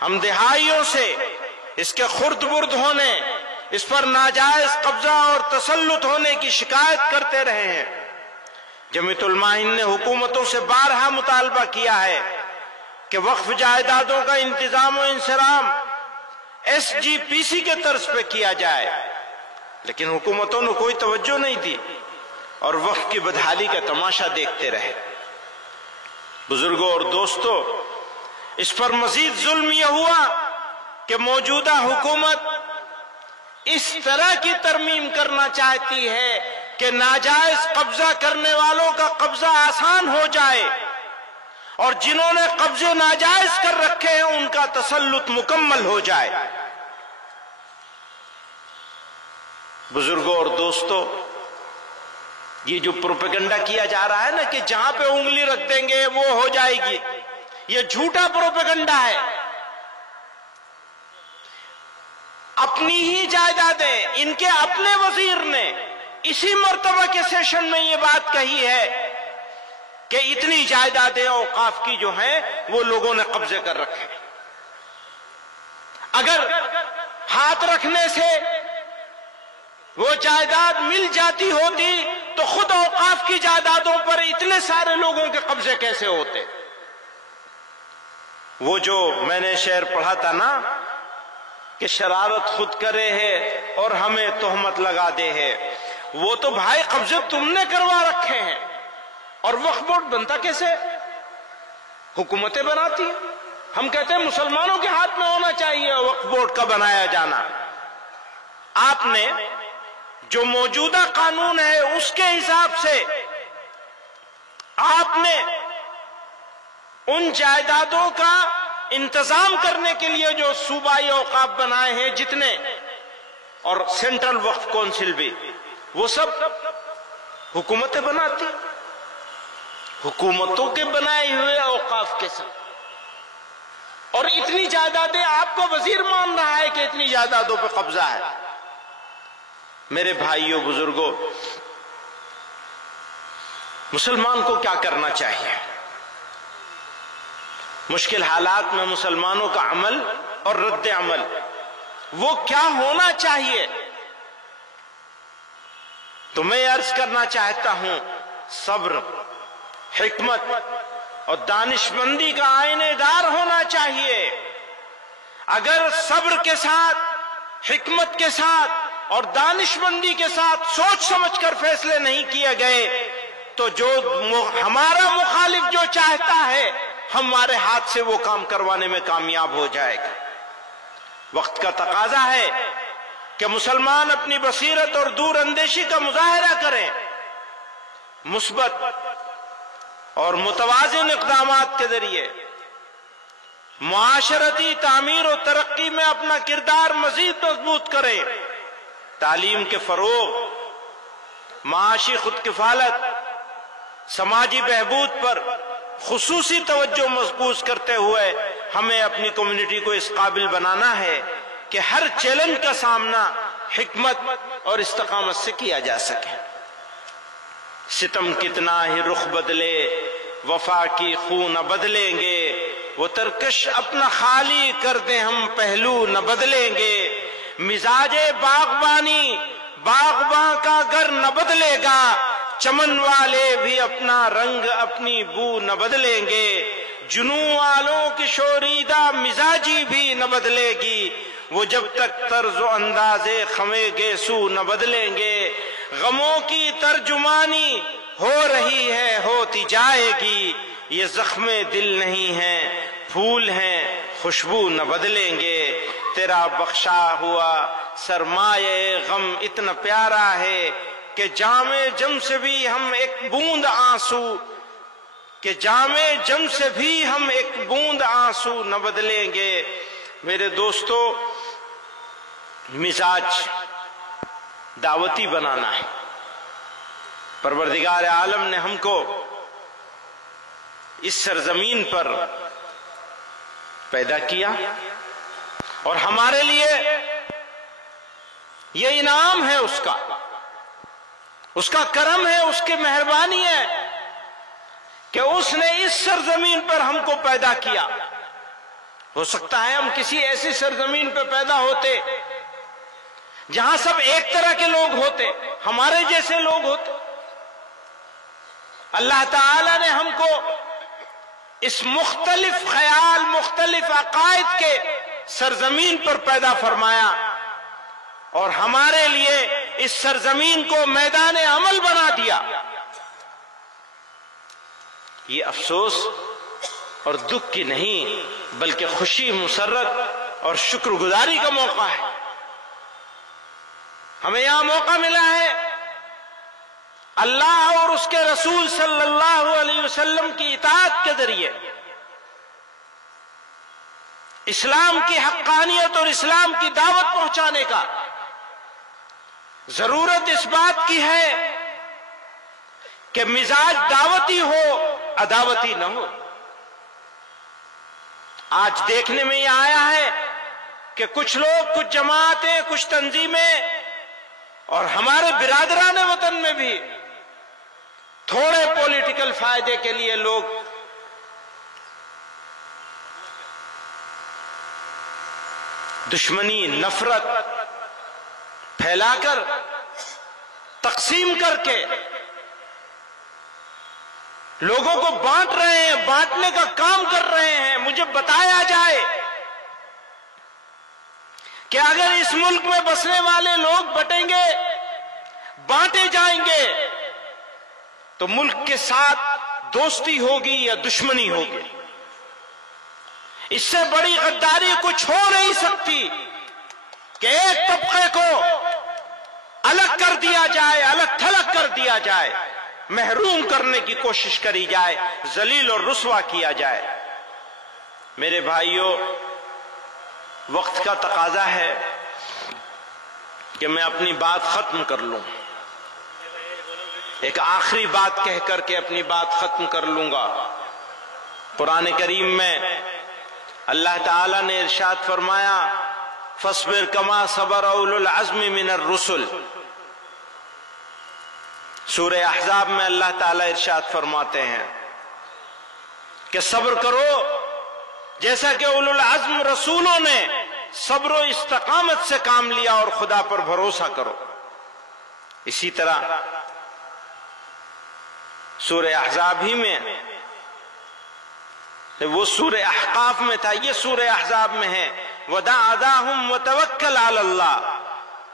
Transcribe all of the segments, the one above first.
ہم دہائیوں سے اس کے خرد برد ہونے، اس پر ناجائز قبضہ اور تسلط ہونے کی شکایت کرتے رہے ہیں۔ جمعیت علماء ہند نے حکومتوں سے بارہا مطالبہ کیا ہے کہ وقف جائیدادوں کا انتظام و انصرام SGPC کے طرز پہ کیا جائے، لیکن حکومتوں نے کوئی توجہ نہیں دی اور وقف کی بدحالی کا تماشا دیکھتے رہے۔ بزرگوں اور دوستو، اس پر مزید ظلم یہ ہوا کہ موجودہ حکومت اس طرح کی ترمیم کرنا چاہتی ہے کہ ناجائز قبضہ کرنے والوں کا قبضہ آسان ہو جائے اور جنہوں نے قبضے ناجائز کر رکھے ہیں ان کا تسلط مکمل ہو جائے۔ بزرگوں اور دوستو، یہ جو پروپیگنڈا کیا جا رہا ہے نا کہ جہاں پہ انگلی رکھ دیں گے وہ ہو جائے گی، یہ جھوٹا پروپیگنڈا ہے۔ اپنی ہی جائیدادیں ان کے اپنے وزیر نے اسی مرتبہ کے سیشن میں یہ بات کہی ہے کہ اتنی جائیدادیں اوقاف کی جو ہیں وہ لوگوں نے قبضے کر رکھے۔ اگر ہاتھ رکھنے سے وہ جائیداد مل جاتی ہوتی تو خود اوقاف کی جائیدادوں پر اتنے سارے لوگوں کے قبضے کیسے ہوتے؟ وہ جو میں نے شعر پڑھا تھا نا کہ شرارت خود کرے ہے اور ہمیں تہمت لگا دے ہے، وہ تو بھائی قبضے تم نے کروا رکھے ہیں، اور وقف بورڈ بنتا کیسے؟ حکومتیں بناتی ہیں۔ ہم کہتے ہیں مسلمانوں کے ہاتھ میں ہونا چاہیے وقف بورڈ کا بنایا جانا۔ آپ نے جو موجودہ قانون ہے اس کے حساب سے آپ نے ان جائیدادوں کا انتظام کرنے کے لیے جو صوبائی اوقاف بنائے ہیں جتنے، اور سینٹرل وقف کونسل بھی، وہ سب حکومتیں بناتی، حکومتوں کے بنائے ہوئے اوقاف کے ساتھ، اور اتنی جائیدادیں آپ کو وزیر مان رہا ہے کہ اتنی جائیدادوں پہ قبضہ ہے۔ میرے بھائیوں بزرگوں، مسلمان کو کیا کرنا چاہیے؟ مشکل حالات میں مسلمانوں کا عمل اور رد عمل وہ کیا ہونا چاہیے؟ تو میں عرض کرنا چاہتا ہوں، صبر، حکمت اور دانشمندی کا آئینہ دار ہونا چاہیے۔ اگر صبر کے ساتھ، حکمت کے ساتھ اور دانشمندی کے ساتھ سوچ سمجھ کر فیصلے نہیں کیے گئے تو جو ہمارا مخالف جو چاہتا ہے ہمارے ہاتھ سے وہ کام کروانے میں کامیاب ہو جائے گا۔ وقت کا تقاضا ہے کہ مسلمان اپنی بصیرت اور دور اندیشی کا مظاہرہ کریں، مثبت اور متوازن اقدامات کے ذریعے معاشرتی تعمیر و ترقی میں اپنا کردار مزید مضبوط کریں، تعلیم کے فروغ، معاشی خودکفالت، سماجی بہبود پر خصوصی توجہ مرکوز کرتے ہوئے ہمیں اپنی کمیونٹی کو اس قابل بنانا ہے کہ ہر چیلنج کا سامنا حکمت اور استقامت سے کیا جا سکے۔ ستم کتنا ہی رخ بدلے وفا کی خو نہ بدلیں گے، وہ ترکش اپنا خالی کر دیں ہم پہلو نہ بدلیں گے، مزاج باغبانی باغباں کا گر نہ بدلے گا، چمن والے بھی اپنا رنگ اپنی بو نہ بدلیں گے، جنوں والوں کی شوریدہ مزاجی بھی نہ بدلے گی، وہ جب تک طرز و انداز خمے گیسو نہ بدلیں گے، غموں کی ترجمانی ہو رہی ہے ہوتی جائے گی، یہ زخم دل نہیں ہیں پھول ہیں خوشبو نہ بدلیں گے، تیرا بخشا ہوا سرمایہ غم اتنا پیارا ہے کہ جام جم سے بھی ہم ایک بوند آنسو، کہ جام جم سے بھی ہم ایک بوند آنسو نہ بدلیں گے۔ میرے دوستو، مزاج دعوتی بنانا ہے۔ پروردگار عالم نے ہم کو اس سرزمین پر پیدا کیا اور ہمارے لیے یہ انعام ہے اس کا کرم ہے، اس کی مہربانی ہے کہ اس نے اس سرزمین پر ہم کو پیدا کیا ہو سکتا ہے ہم کسی ایسی سرزمین پہ پیدا ہوتے جہاں سب ایک طرح کے لوگ ہوتے، ہمارے جیسے لوگ ہوتے۔ اللہ تعالی نے ہم کو اس مختلف خیال، مختلف عقائد کے سرزمین پر پیدا فرمایا اور ہمارے لیے اس سرزمین کو میدان عمل بنا دیا۔ یہ افسوس اور دکھ کی نہیں بلکہ خوشی، مسرت اور شکر گزاری کا موقع ہے۔ ہمیں یہاں موقع ملا ہے اللہ اور اس کے رسول صلی اللہ علیہ وسلم کی اطاعت کے ذریعے اسلام کی حقانیت اور اسلام کی دعوت پہنچانے کا۔ ضرورت اس بات کی ہے کہ مزاج دعوتی ہو، عداوتی نہ ہو۔ آج دیکھنے میں یہ آیا ہے کہ کچھ لوگ، کچھ جماعتیں، کچھ تنظیمیں اور ہمارے برادران وطن میں بھی تھوڑے پولیٹیکل فائدے کے لیے لوگ دشمنی، نفرت پھیلا کر، تقسیم کر کے لوگوں کو بانٹ رہے ہیں، بانٹنے کا کام کر رہے ہیں۔ مجھے بتایا جائے کہ اگر اس ملک میں بسنے والے لوگ بٹیں گے، بانٹے جائیں گے تو ملک کے ساتھ دوستی ہوگی یا دشمنی ہوگی؟ اس سے بڑی غداری کچھ ہو نہیں سکتی کہ ایک طبقے کو الگ کر دیا جائے، الگ تھلگ کر دیا جائے، محروم کرنے کی کوشش کری جائے، ذلیل اور رسوا کیا جائے۔ میرے بھائیوں، وقت کا تقاضا ہے کہ میں اپنی بات ختم کر لوں۔ ایک آخری بات کہہ کر کے اپنی بات ختم کر لوں گا۔ قرآن کریم میں اللہ تعالیٰ نے ارشاد فرمایا فَاصْبِرْ كَمَا صَبَرَ أُولُو الْعَزْمِ مِنَ الرُّسُلِ۔ سورہ احزاب میں اللہ تعالیٰ ارشاد فرماتے ہیں کہ صبر کرو جیسا کہ اولو العزم رسولوں نے صبر و استقامت سے کام لیا، اور خدا پر بھروسہ کرو۔ اسی طرح سورہ احزاب ہی میں، وہ سورہ احقاف میں تھا، یہ سورہ احزاب میں ہے وَدَعْ أَذَاهُمْ وَتَوَكَّلْ عَلَى اللَّهِ،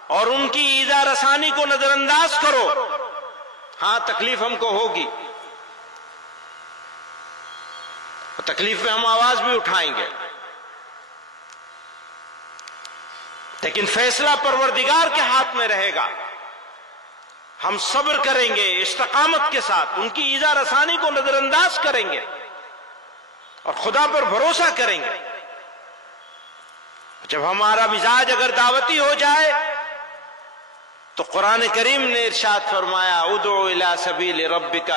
اور ان کی ایذا رسانی کو نظر انداز کرو۔ ہاں تکلیف ہم کو ہوگی، تکلیف میں ہم آواز بھی اٹھائیں گے، لیکن فیصلہ پروردگار کے ہاتھ میں رہے گا۔ ہم صبر کریں گے استقامت کے ساتھ، ان کی ایذا رسانی کو نظر انداز کریں گے اور خدا پر بھروسہ کریں گے۔ جب ہمارا مزاج اگر دعوتی ہو جائے تو قرآن کریم نے ارشاد فرمایا ادعو الی سبیل ربک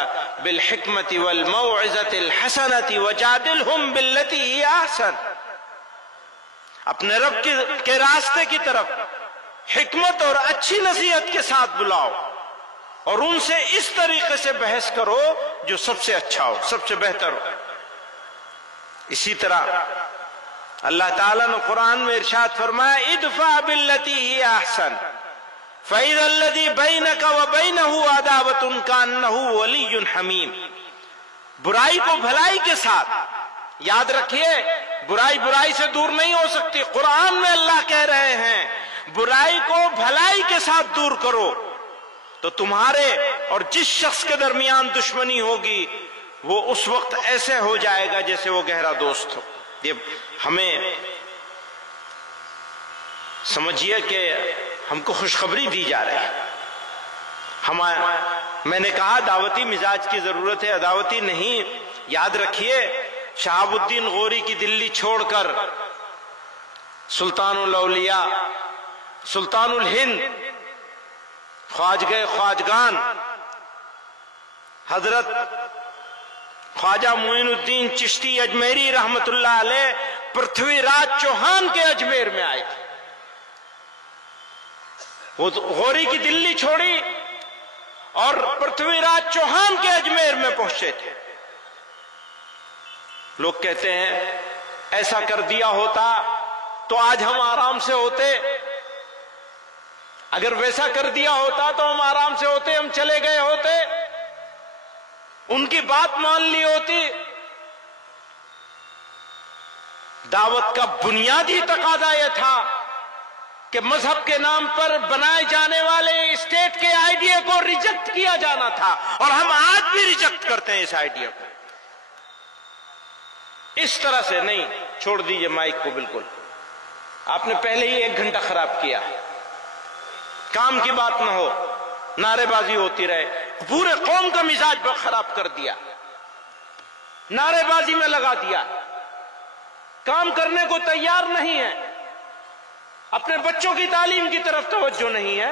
بالحکمت والموعظۃ الحسنۃ وجادلہم باللتی ہی احسن، اپنے رب کے راستے کی طرف حکمت اور اچھی نصیحت کے ساتھ بلاؤ، اور ان سے اس طریقے سے بحث کرو جو سب سے اچھا ہو، سب سے بہتر ہو۔ اسی طرح اللہ تعالیٰ نے قرآن میں ارشاد فرمایا ادفع باللتی ہی احسن فَإِذَا الَّذِي بَيْنَكَ وَبَيْنَهُ عَدَاوَةٌ كَأَنَّهُ وَلِيٌّ حَمِيمٌ، برائی کو بھلائی کے ساتھ، یاد رکھیے برائی برائی سے دور نہیں ہو سکتی۔ قرآن میں اللہ کہہ رہے ہیں برائی کو بھلائی کے ساتھ دور کرو تو تمہارے اور جس شخص کے درمیان دشمنی ہوگی وہ اس وقت ایسے ہو جائے گا جیسے وہ گہرا دوست ہو۔ یہ ہمیں سمجھیے کہ ہم کو خوشخبری دی جا رہی ہے۔ میں نے کہا دعوتی مزاج کی ضرورت ہے، عداوتی نہیں۔ یاد رکھیے شہاب الدین غوری کی دلی چھوڑ کر سلطان الاولیاء، سلطان الہند، خواجہ خواجگان حضرت خواجہ معین الدین چشتی اجمیری رحمت اللہ علیہ پرتھوی راج چوہان کے اجمیر میں آئے تھے۔ وہ غوری کی دلی چھوڑی اور پرتھوی راج چوہان کے اجمیر میں پہنچے تھے۔ لوگ کہتے ہیں ایسا کر دیا ہوتا تو آج ہم آرام سے ہوتے، اگر ویسا کر دیا ہوتا تو ہم آرام سے ہوتے، ہم چلے گئے ہوتے، ان کی بات مان لی ہوتی۔ دعوت کا بنیادی تقاضا یہ تھا کہ مذہب کے نام پر بنائے جانے والے اسٹیٹ کے آئیڈیا کو ریجیکٹ کیا جانا تھا، اور ہم آج بھی ریجیکٹ کرتے ہیں اس آئیڈیا کو۔ اس طرح سے نہیں، چھوڑ دیجئے مائک کو، بالکل آپ نے پہلے ہی 1 گھنٹہ خراب کیا، کام کی بات نہ ہو، نعرے بازی ہوتی رہے، پورے قوم کا مزاج خراب کر دیا، نعرے بازی میں لگا دیا، کام کرنے کو تیار نہیں ہے، اپنے بچوں کی تعلیم کی طرف توجہ نہیں ہے،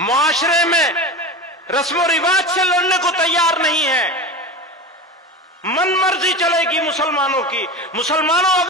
معاشرے میں رسم و رواج سے لڑنے کو تیار نہیں ہے، من مرضی چلے گی مسلمانوں کی۔ مسلمانوں